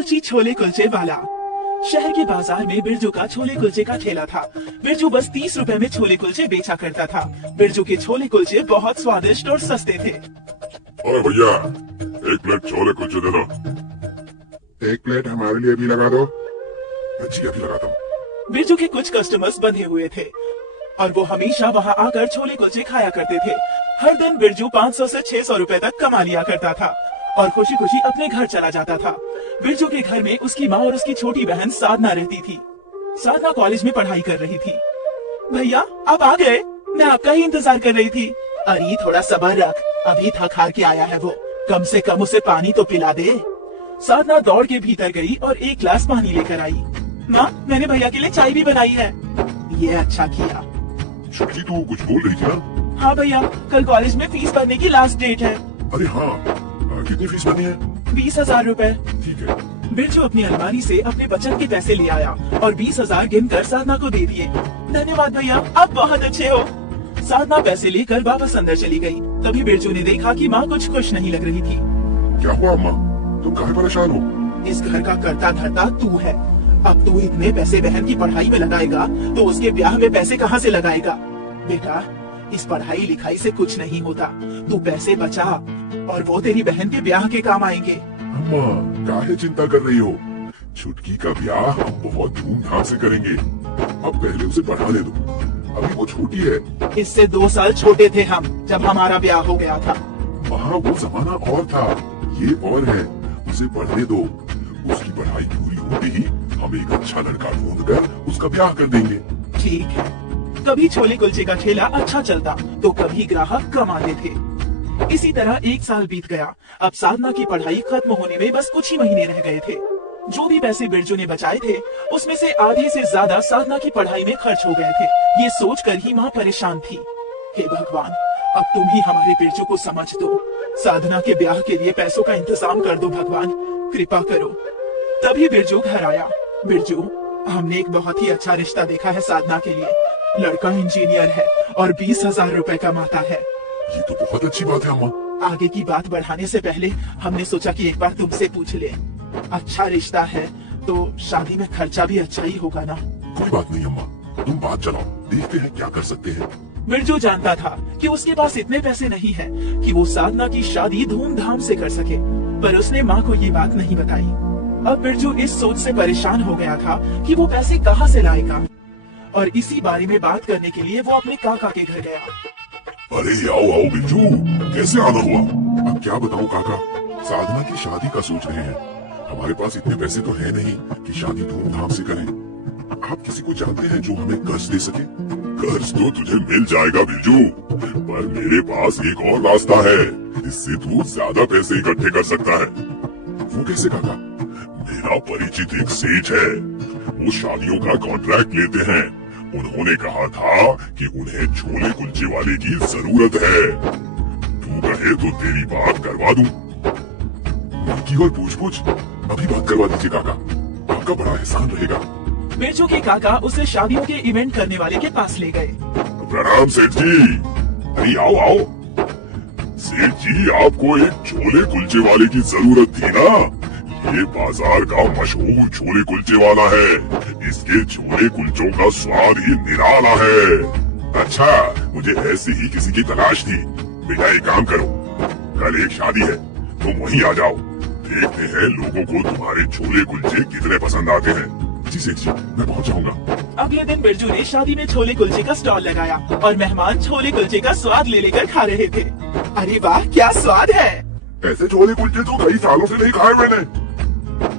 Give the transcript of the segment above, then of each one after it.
लालची छोले कुलचे वाला। शहर के बाजार में बिरजू का छोले कुलचे का ठेला था। बिरजू बस 30 रुपए में छोले कुलचे बेचा करता था। बिरजू के छोले कुलचे बहुत स्वादिष्ट और सस्ते थे। अरे भैया, एक प्लेट छोले कुलचे दे दो। एक प्लेट हमारे लिए भी लगा दो। जी अभी लगाता हूँ। बिरजू के कुछ कस्टमर्स बंधे हुए थे और वो हमेशा वहाँ आकर छोले कुलचे खाया करते थे। हर दिन बिरजू 500 से 600 रुपए तक कमा लिया करता था और खुशी खुशी अपने घर चला जाता था। बिरजू के घर में उसकी माँ और उसकी छोटी बहन साधना रहती थी। साधना कॉलेज में पढ़ाई कर रही थी। भैया आप आ गए, मैं आपका ही इंतजार कर रही थी। अरे थोड़ा सब्र रख, अभी थक हार के आया है वो, कम से कम उसे पानी तो पिला दे। साधना दौड़ के भीतर गई और एक गिलास पानी लेकर आई। माँ मैंने भैया के लिए चाय भी बनाई है। ये अच्छा किया। छुटकी तू कुछ बोल रही थी ना? हाँ भैया, कल कॉलेज में फीस भरने की लास्ट डेट है। अरे हाँ, कितनी फीस भरनी है? 20,000 रुपए। ठीक है। बिरजू अपनी अलमारी से अपने बचत के पैसे ले आया और 20,000 गिनकर साधना को दे दिए। धन्यवाद भैया, आप बहुत अच्छे हो। साधना पैसे लेकर वापस अंदर चली गई। तभी बिरजू ने देखा कि माँ कुछ खुश नहीं लग रही थी। क्या हुआ अम्मा, तुम काहे परेशान हो? इस घर का करता धरता तू है। अब तू इतने पैसे बहन की पढ़ाई में लगाएगा तो उसके ब्याह में पैसे कहाँ से लगाएगा? बेटा, इस पढ़ाई लिखाई से कुछ नहीं होता। तू पैसे बचा और वो तेरी बहन के ब्याह के काम आएंगे। अम्मा काहे चिंता कर रही हो? छुटकी का ब्याह हम बहुत धूमधाम से करेंगे। अब पहले उसे पढ़ाने दो, अभी वो छोटी है। इससे 2 साल छोटे थे हम जब हमारा ब्याह हो गया था। वहाँ वो जमाना और था, ये और है। उसे पढ़ने दो, उसकी पढ़ाई पूरी होते ही हम एक अच्छा लड़का ढूंढ कर उसका ब्याह कर देंगे। ठीक है। कभी छोले कुलचे का ठेला अच्छा चलता तो कभी ग्राहक कम आते थे। इसी तरह 1 साल बीत गया। अब साधना की पढ़ाई खत्म होने में बस कुछ ही महीने रह गए थे। जो भी पैसे बिरजू ने बचाए थे उसमें से आधे से ज्यादा साधना की पढ़ाई में खर्च हो गए थे। ये सोचकर ही माँ परेशान थी। हे भगवान, अब तुम ही हमारे बिरजू को समझ दो। साधना के ब्याह के लिए पैसों का इंतजाम कर दो भगवान, कृपा करो। तभी बिरजू घर आया। बिरजू, हमने एक बहुत ही अच्छा रिश्ता देखा है साधना के लिए। लड़का इंजीनियर है और 20,000 रुपए कमाता है। ये तो बहुत अच्छी बात है अम्मा। आगे की बात बढ़ाने से पहले हमने सोचा कि एक बार तुमसे पूछ ले। अच्छा रिश्ता है तो शादी में खर्चा भी अच्छा ही होगा ना? कोई बात नहीं अम्मा, तुम बात चलाओ, देखते हैं क्या कर सकते हैं। बिरजू जानता था कि उसके पास इतने पैसे नहीं हैं कि वो साधना की शादी धूमधाम से कर सके, पर उसने माँ को ये बात नहीं बताई। अब बिरजू इस सोच से परेशान हो गया था कि वो पैसे कहाँ से लाएगा और इसी बारे में बात करने के लिए वो अपने काका के घर गया। अरे आओ आओ बिरजू, कैसे आना हुआ? अब क्या बताऊं काका, साधना की शादी का सोच रहे हैं। हमारे पास इतने पैसे तो है नहीं कि शादी धूमधाम से करें। आप किसी को जानते हैं जो हमें कर्ज दे सके? कर्ज तो तुझे मिल जाएगा बिरजू, पर मेरे पास एक और रास्ता है जिससे तू ज्यादा पैसे इकट्ठे कर सकता है। वो कैसे काका? मेरा परिचित एक सेठ है, वो शादियों का कॉन्ट्रैक्ट लेते हैं। उन्होंने कहा था कि उन्हें छोले कुलचे वाले की जरूरत है। तू कहे तो तेरी बात करवा दूं। की और पूछ अभी बात करवा दीजिए काका, आपका बड़ा एहसान रहेगा। बिरजू के काका उसे शादियों के इवेंट करने वाले के पास ले गए। प्रणाम सेठ जी। अरे आओ आओ। सेठ जी, आपको एक छोले कुलचे वाले की जरूरत थी ना? ये बाजार का मशहूर छोले कुलचे वाला है। इसके छोले कुलचों का स्वाद ही निराला है। अच्छा, मुझे ऐसे ही किसी की तलाश थी। बेटा एक काम करो, कल एक शादी है, तुम वहीं आ जाओ। देखते हैं लोगों को तुम्हारे छोले कुलचे कितने पसंद आते हैं। जी सेठ जी, मैं पहुंच जाऊंगा। अगले दिन बिरजू ने शादी में छोले कुलचे का स्टॉल लगाया और मेहमान छोले कुलचे का स्वाद ले लेकर खा रहे थे। अरे वाह, क्या स्वाद है! ऐसे छोले कुलचे तो कई सालों से नहीं खाए मैंने।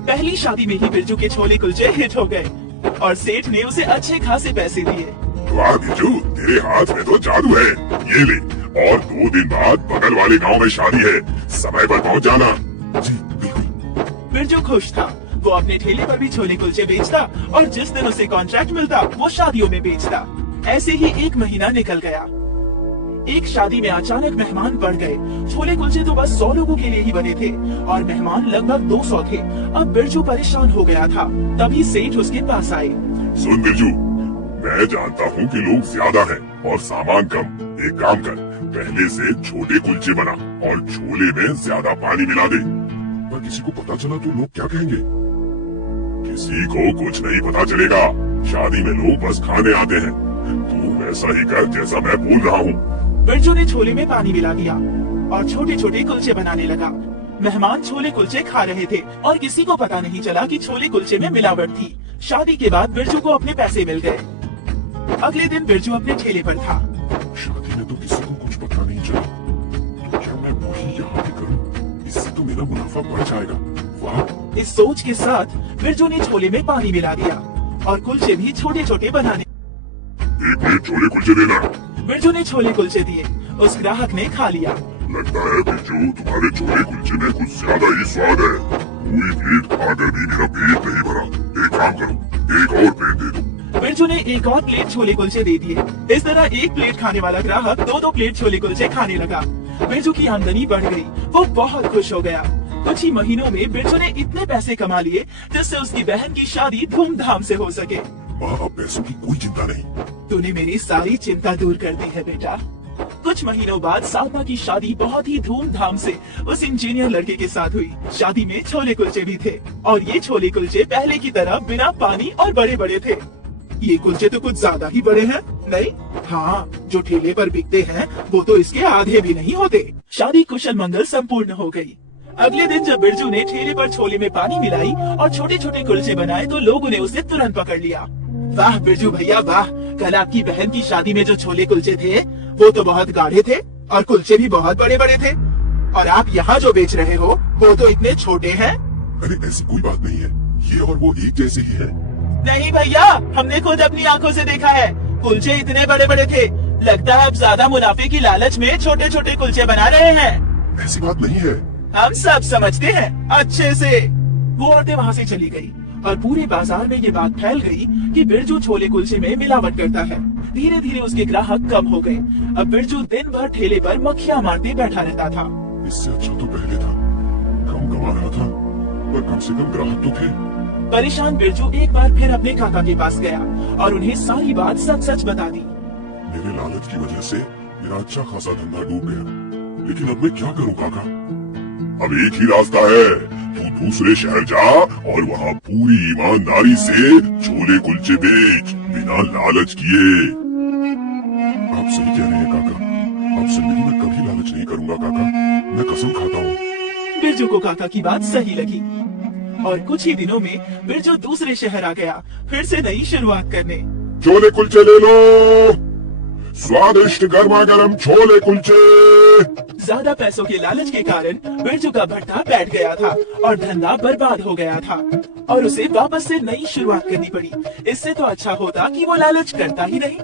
पहली शादी में ही बिरजू के छोले कुलचे हिट हो गए और सेठ ने उसे अच्छे खासे पैसे दिए। वाह बिरजू, तेरे हाथ में तो जादू है। ये ले, और 2 दिन बाद बगल वाले गांव में शादी है, समय पर पहुंच जाना। जी बिल्कुल। बिरजू खुश था। वो अपने ठेले पर भी छोले कुलचे बेचता और जिस दिन उसे कॉन्ट्रैक्ट मिलता वो शादियों में बेचता। ऐसे ही 1 महीना निकल गया। एक शादी में अचानक मेहमान बढ़ गए। छोले कुलचे तो बस 100 लोगों के लिए ही बने थे और मेहमान लगभग 200 थे। अब बिरजू परेशान हो गया था। तभी सेठ उसके पास आए। सुन बिरजू, मैं जानता हूँ कि लोग ज्यादा हैं और सामान कम। एक काम कर, पहले से छोटे कुलचे बना और छोले में ज्यादा पानी मिला दे। पर किसी को पता चला तो लोग क्या कहेंगे? किसी को कुछ नहीं पता चलेगा। शादी में लोग बस खाने आते हैं। तू वैसा ही कर जैसा मैं बोल रहा हूँ। बिरजू ने छोले में पानी मिला दिया और छोटे छोटे कुलचे बनाने लगा। मेहमान छोले कुलचे खा रहे थे और किसी को पता नहीं चला कि छोले कुलचे में मिलावट थी। शादी के बाद बिरजू को अपने पैसे मिल गए। अगले दिन बिरजू अपने ठेले पर था। शादी में तो किसी को कुछ पता नहीं चला, तो क्या मैं वही यहाँ भी करूँ? इससे तो मेरा मुनाफा बढ़ जाएगा। वाह! इस सोच के साथ बिरजू ने छोले में पानी मिला दिया और कुलचे भी छोटे छोटे बनाने। एक प्लेट छोले कुलचे देना। बिरजू ने छोले कुलचे दिए। उस ग्राहक ने खा लिया। लगता है बिरजू, तुम्हारे छोले कुलचे में कुछ ज्यादा ही स्वाद है। पूरी प्लेट खाकर भी मेरा पेट नहीं भरा। एक काम करो, एक और प्लेट दे दो। बिरजू ने एक और प्लेट छोले कुलचे दे दिए। इस तरह एक प्लेट खाने वाला ग्राहक दो प्लेट छोले कुलचे खाने लगा। बिरजू की आमदनी बढ़ गई। वो बहुत खुश हो गया। कुछ ही महीनों में बिरजू ने इतने पैसे कमा लिए जिससे उसकी बहन की शादी धूमधाम से हो सके। माँ, अब पैसों की कोई चिंता नहीं। तूने मेरी सारी चिंता दूर कर दी है बेटा। कुछ महीनों बाद साधना की शादी बहुत ही धूमधाम से उस इंजीनियर लड़के के साथ हुई। शादी में छोले कुलचे भी थे और ये छोले कुलचे पहले की तरह बिना पानी और बड़े बड़े थे। ये कुलचे तो कुछ ज्यादा ही बड़े हैं, नहीं? हाँ, जो ठेले पर बिकते हैं वो तो इसके आधे भी नहीं होते। शादी कुशल मंगल संपूर्ण हो गई। अगले दिन जब बिरजू ने ठेले पर छोले में पानी मिलाई और छोटे छोटे कुलचे बनाए तो लोगों ने उसे तुरंत पकड़ लिया। वाह बिरजू भैया वाह! कल आपकी बहन की शादी में जो छोले कुलचे थे वो तो बहुत गाढ़े थे और कुलचे भी बहुत बड़े बड़े थे, और आप यहाँ जो बेच रहे हो वो तो इतने छोटे हैं। अरे ऐसी कोई बात नहीं है, ये और वो एक जैसे ही है। नहीं भैया, हमने खुद अपनी आंखों से देखा है। कुलचे इतने बड़े बड़े थे। लगता है आप ज्यादा मुनाफे की लालच में छोटे छोटे कुलचे बना रहे हैं। ऐसी बात नहीं है। हम सब समझते हैं अच्छे से। वो औरतें वहाँ से चली गई और पूरे बाजार में ये बात फैल गई कि बिरजू छोले कुलचे में मिलावट करता है। धीरे धीरे उसके ग्राहक कम हो गए। अब बिरजू दिन भर ठेले पर मक्खियाँ मारते बैठा रहता था। इससे अच्छा तो पहले था। कम कमा रहा था पर कम से कम ग्राहक तो थे। परेशान बिरजू एक बार फिर अपने काका के पास गया और उन्हें सारी बात सच सच बता दी। मेरे लालच की वजह से मेरा अच्छा खासा धंधा डूब गया, लेकिन अब मैं क्या करूं काका? अब एक ही रास्ता है, तू दूसरे शहर जा और वहाँ पूरी ईमानदारी से छोले कुलचे बेच, बिना लालच किए। आप सही कह रहे हैं काका। अब जिंदगी में कभी लालच नहीं करूंगा काका, मैं कसम खाता हूँ। बिरजू को काका की बात सही लगी और कुछ ही दिनों में बिरजू दूसरे शहर आ गया, फिर से नई शुरुआत करने। छोले कुलचे ले लो, स्वादिष्ट गर्मा गर्म छोले कुलचे। ज्यादा पैसों के लालच के कारण बिरजू का भट्टा बैठ गया था और धंधा बर्बाद हो गया था और उसे वापस से नई शुरुआत करनी पड़ी। इससे तो अच्छा होता कि वो लालच करता ही नहीं।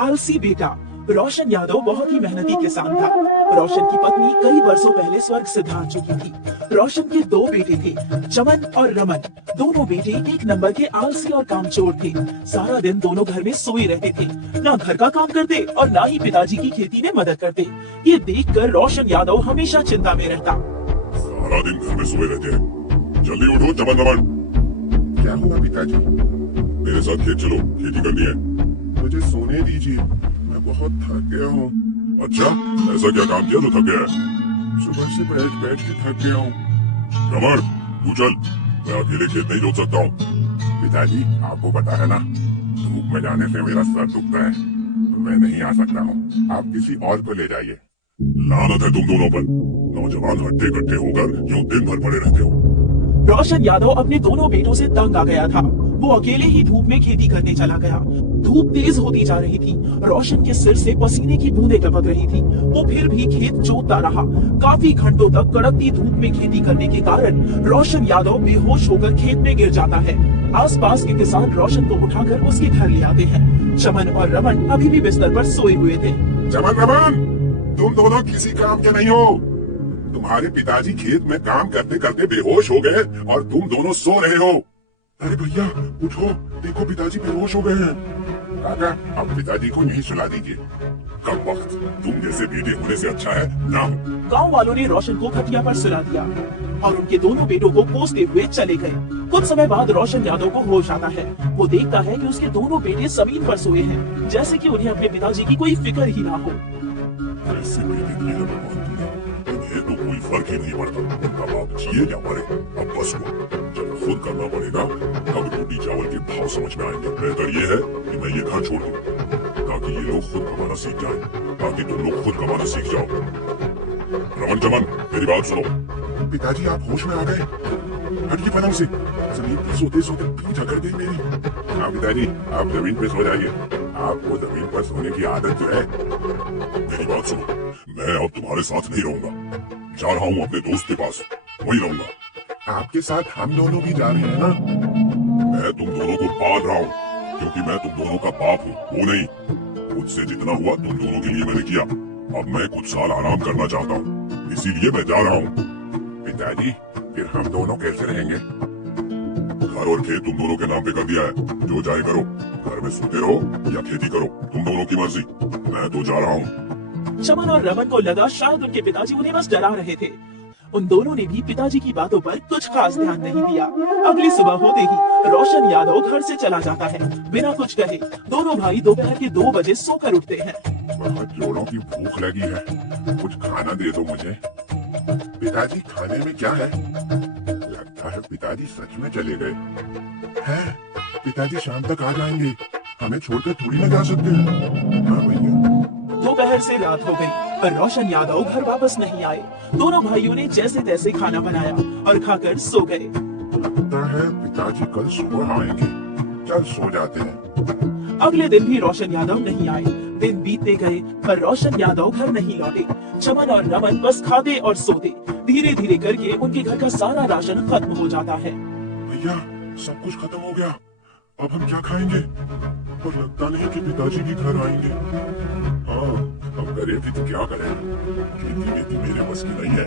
आलसी बेटा। रोशन यादव बहुत ही मेहनती किसान था। रोशन की पत्नी कई वर्षों पहले स्वर्ग सिधार चुकी थी। रोशन के दो बेटे थे, चमन और रमन। दोनों बेटे एक नंबर के आलसी और कामचोर थे। सारा दिन दोनों घर में सोए रहते थे, ना घर का काम करते और ना ही पिताजी की खेती में मदद करते। ये देखकर रोशन यादव हमेशा चिंता में रहता। सारा दिन घर में सोए रहते हैं, जल्दी उठो चमन रमन। क्या हुआ पिताजी? मेरे साथ खेत चलो, खेती करनी है। मुझे सोने दीजिए, मैं बहुत थक गया हूँ। अच्छा, ऐसा क्या काम किया तो थक गया है? सुबह से बैठ बैठ के थक गया हूँ। रमन, तू चल, मैं अकेले खेत नहीं जोत सकता हूँ। पिताजी, आपको पता है ना, धूप में जाने से मेरा सर दुखता है, तो मैं नहीं आ सकता हूँ। आप किसी और को ले जाइए। लानत है तुम दोनों पर, नौजवान हट्टे कट्टे होकर यूं दिन भर पड़े रहते हो। रोशन यादव अपने दोनों बेटों से तंग आ गया था। वो अकेले ही धूप में खेती करने चला गया। धूप तेज होती जा रही थी। रोशन के सिर से पसीने की बूंदें टपक रही थी। वो फिर भी खेत जोतता रहा। काफी घंटों तक कड़कती धूप में खेती करने के कारण रोशन यादव बेहोश होकर खेत में गिर जाता है। आसपास के किसान रोशन को उठाकर उसके घर ले आते हैं। चमन और रमन अभी भी बिस्तर पर सोए हुए थे। चमन रमन, तुम दोनों किसी काम के नहीं हो। तुम्हारे पिताजी खेत में काम करते करते बेहोश हो गए और तुम दोनों सो रहे हो। अरे भैया उठो, देखो पिताजी बेहोश हो गए हैं। काका, अब पिताजी को नहीं सुला दीजिए। कब वक्त तुम जैसे बेटे होने से अच्छा है ना हो। गांव वालों ने रोशन को खटिया पर सुला दिया और उनके दोनों बेटों को कोसते हुए चले गए। कुछ समय बाद रोशन यादव को होश आता है। वो देखता है कि उसके दोनों बेटे जमीन पर सोए हैं, जैसे कि उन्हें अपने पिताजी की कोई फिक्र ही ना हो। ऐसे बेटे दिए भगवान तुमने, इन्हें तो कोई फर्क ही नहीं पड़ता, उनका बाप जिए या मरे, अब बस को। खुद करना पड़ेगा, तब रोटी चावल के भाव समझ में आएंगे। बेहतर ये है कि मैं ये घर छोड़ दूं, ताकि ये लोग खुद कमाना सीख जाएं, ताकि तुम लोग खुद कमाना सीख जाओ। रमन चमन, मेरी बात सुनो। पिताजी आप होश में आ गए? हटिए पलंग से, जमीन पर सोते सोते पीठ अकड़ गई मेरी। हाँ पिताजी, आप जमीन पे सो जाइए, आपको जमीन पर सोने की आदत जो है। मेरी बात सुनो, मैं अब तुम्हारे साथ नहीं रहूंगा, जा रहा हूँ अपने दोस्त के पास, वहीं रहूंगा। आपके साथ हम दोनों भी जा रहे हैं ना? मैं तुम दोनों को पाल रहा हूँ, क्योंकि मैं तुम दोनों का बाप हूँ, वो नहीं। मुझसे जितना हुआ तुम दोनों के लिए मैंने किया, अब मैं कुछ साल आराम करना चाहता हूँ, इसीलिए मैं जा रहा हूँ। पिताजी, फिर हम दोनों कैसे रहेंगे? घर और खेत तुम दोनों के नाम पे कर दिया है, जो चाहे करो, घर में सोते रहो या खेती करो, तुम दोनों की मर्जी। मैं तो जा रहा हूँ। चमन और रमन को लगा शायद उनके पिताजी उन्हें बस डरा रहे थे। उन दोनों ने भी पिताजी की बातों पर कुछ खास ध्यान नहीं दिया। अगली सुबह होते ही रोशन यादव घर से चला जाता है बिना कुछ कहे। दोनों भाई दोपहर के 2 बजे सोकर उठते हैं। बहुत जोरों की भूख लगी है, कुछ खाना दे दो मुझे। पिताजी, खाने में क्या है? लगता है पिताजी सच में चले गए हैं। पिताजी शाम तक आ जाएंगे, हमें छोड़कर थोड़ी ना जा सकते हैं। हाँ भैया। दोपहर से रात हो गई पर रोशन यादव घर वापस नहीं आए। दोनों भाइयों ने जैसे तैसे खाना बनाया और खाकर सो गए। लगता है पिताजी कल सुबह आएंगे, चल सो जाते हैं। अगले दिन भी रोशन यादव नहीं आए। दिन बीतते गए पर रोशन यादव घर नहीं लौटे। चमन और रमन बस खाते और सोते। धीरे धीरे करके उनके घर का सारा राशन खत्म हो जाता है। भैया, सब कुछ खत्म हो गया, अब हम क्या खाएंगे? और लगता नहीं कि पिताजी भी घर आएंगे। हाँ, अब करें भी तो क्या करें, खेती वेती मेरे बस की नहीं है।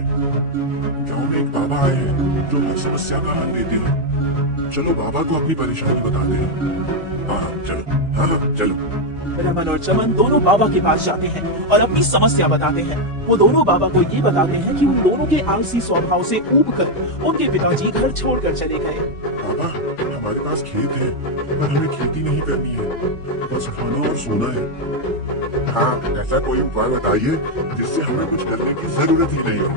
गाँव में एक बाबा आए हैं जो हर समस्या का हल देते हैं, चलो बाबा को अपनी परेशानी बताते हैं। हाँ चलो, हाँ चलो। रमन और चमन दोनों बाबा के पास जाते हैं और अपनी समस्या बताते हैं। वो दोनों बाबा को ये बताते हैं कि उन दोनों के आलसी स्वभाव से ऊब कर उनके पिताजी घर छोड़कर चले गए। बाबा, हमारे पास खेत है पर हमें खेती नहीं करनी है, बस खाना और सोना है। हाँ, ऐसा कोई उपाय बताइए जिससे हमें कुछ करने की जरूरत ही नहीं हो।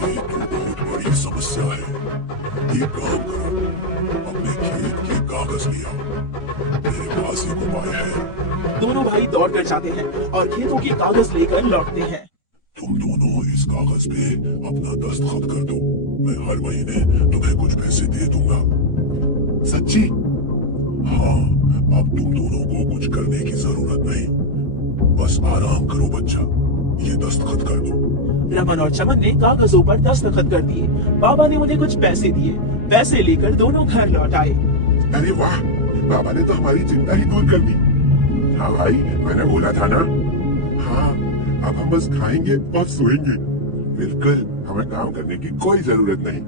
ये तो बहुत बड़ी समस्या है। एक काम करो, अपने खेत के कागज ले आओ, मेरे पास एक उपाय है। दोनों भाई दौड़ कर जाते हैं और खेतों के कागज लेकर लौटते हैं। तुम दोनों इस कागज पे अपना दस्तखत कर दो, मैं हर महीने तुम्हें कुछ पैसे दे दूंगा। सच्ची? हाँ, अब तुम दोनों को कुछ करने की जरूरत नहीं, बस आराम करो बच्चा, ये दस्तखत कर दो। रमन और चमन ने कागजों पर दस्तखत कर दिए। बाबा ने उन्हें कुछ पैसे दिए। पैसे लेकर दोनों घर लौट आए। अरे वाह, बाबा ने तो हमारी चिंता ही दूर कर दी। हाँ भाई, मैंने बोला था ना। हाँ, अब हम बस खाएंगे और सोएंगे, बिल्कुल हमें काम करने की कोई जरूरत नहीं।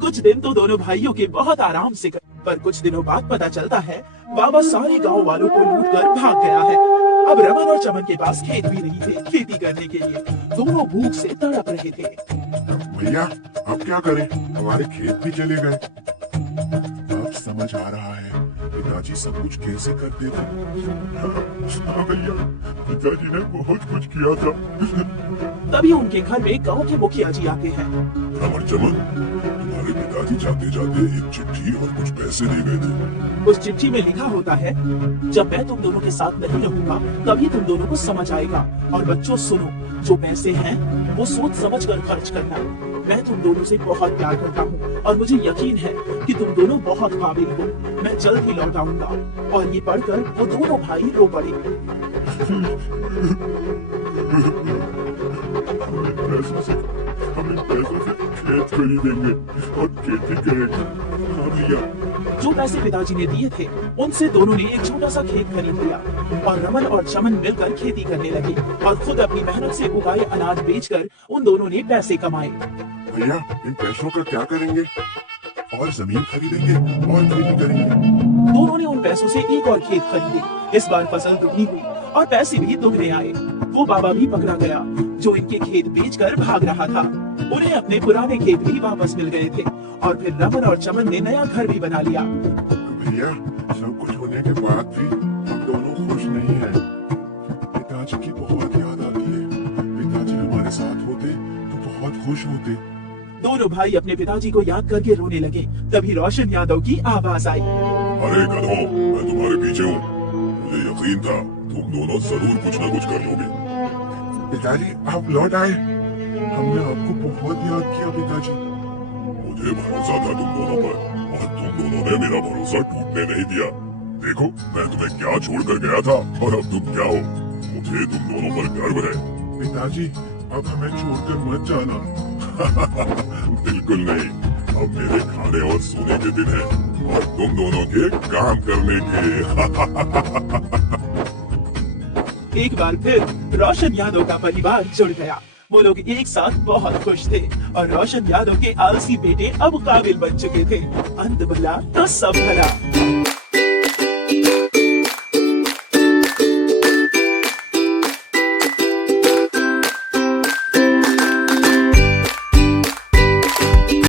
कुछ दिन तो दोनों भाइयों के बहुत आराम से गए, पर कुछ दिनों बाद पता चलता है बाबा सारे गांव वालों को लूट कर भाग गया है। अब रमन और चमन के पास खेत भी नहीं थे खेती करने के लिए। दोनों भूख से तड़प रहे थे। भैया, अब क्या करें, हमारे खेत भी चले गए। अब समझ आ रहा है पिताजी सब कुछ कैसे करते थे। हाँ भैया, पिताजी ने बहुत कुछ किया था। तभी उनके घर में गांव के मुखिया जी आते हैं। रमन चमन, तुम्हारे पिताजी जाते जाते एक चिट्ठी और कुछ पैसे दे गए थे। उस चिट्ठी में लिखा होता है, जब मैं तुम दोनों के साथ नहीं रहूंगा तभी तुम दोनों को समझ आएगा। और बच्चों सुनो, जो पैसे हैं वो सोच समझ कर खर्च करना। मैं तुम दोनों से बहुत प्यार करता हूँ और मुझे यकीन है कि तुम दोनों बहुत काबिल हो। मैं जल्द ही लौट आऊंगा। और ये पढ़कर वो दोनों भाई रो पड़े। हम इन पैसों से खेत खरीदेंगे और खेती करेंगे। हाँ भैया। जो पैसे पिताजी ने दिए थे उनसे दोनों ने एक छोटा सा खेत खरीद लिया और रमन और चमन मिलकर खेती करने लगे और खुद अपनी मेहनत से उगाए अनाज बेचकर उन दोनों ने पैसे कमाए। भैया, इन पैसों का क्या करेंगे? और जमीन खरीदेंगे और खेती करेंगे। दोनों ने उन पैसों से एक और खेत खरीदे। इस बार फसल दुगनी हुई और पैसे भी दुगने आए। वो बाबा भी पकड़ा गया जो इनके खेत बेचकर भाग रहा था। उन्हें अपने पुराने खेत भी वापस मिल गए थे और फिर रमन और चमन ने नया घर भी बना लिया। भैया, सब कुछ होने के बाद भी हम दोनों खुश नहीं हैं। पिताजी की बहुत याद आती है। पिताजी हमारे साथ होते तो बहुत खुश होते। दोनों भाई अपने पिताजी को याद करके रोने लगे। तभी रोशन यादव की आवाज आई। अरे गधों, मैं तुम्हारे पीछे हूँ। मुझे यकीन था तुम दोनों जरूर कुछ न कुछ कर लोगे। पिताजी आप लौट आए, हमने आपको बहुत याद किया पिताजी। मुझे भरोसा था तुम दोनों पर और तुम दोनों ने मेरा भरोसा टूटने नहीं दिया। देखो मैं तुम्हें क्या छोड़कर गया था और अब तुम क्या हो। मुझे तुम दोनों पर गर्व है। पिताजी अब हमें छोड़कर मत जाना। बिल्कुल नहीं, अब मेरे खाने और सोने के दिन है और तुम दोनों के काम करने के। एक बार फिर रोशन यादव का परिवार जुड़ गया। वो लोग एक साथ बहुत खुश थे और रोशन यादव के आलसी बेटे अब काबिल बन चुके थे। अंत भला तो सब भला।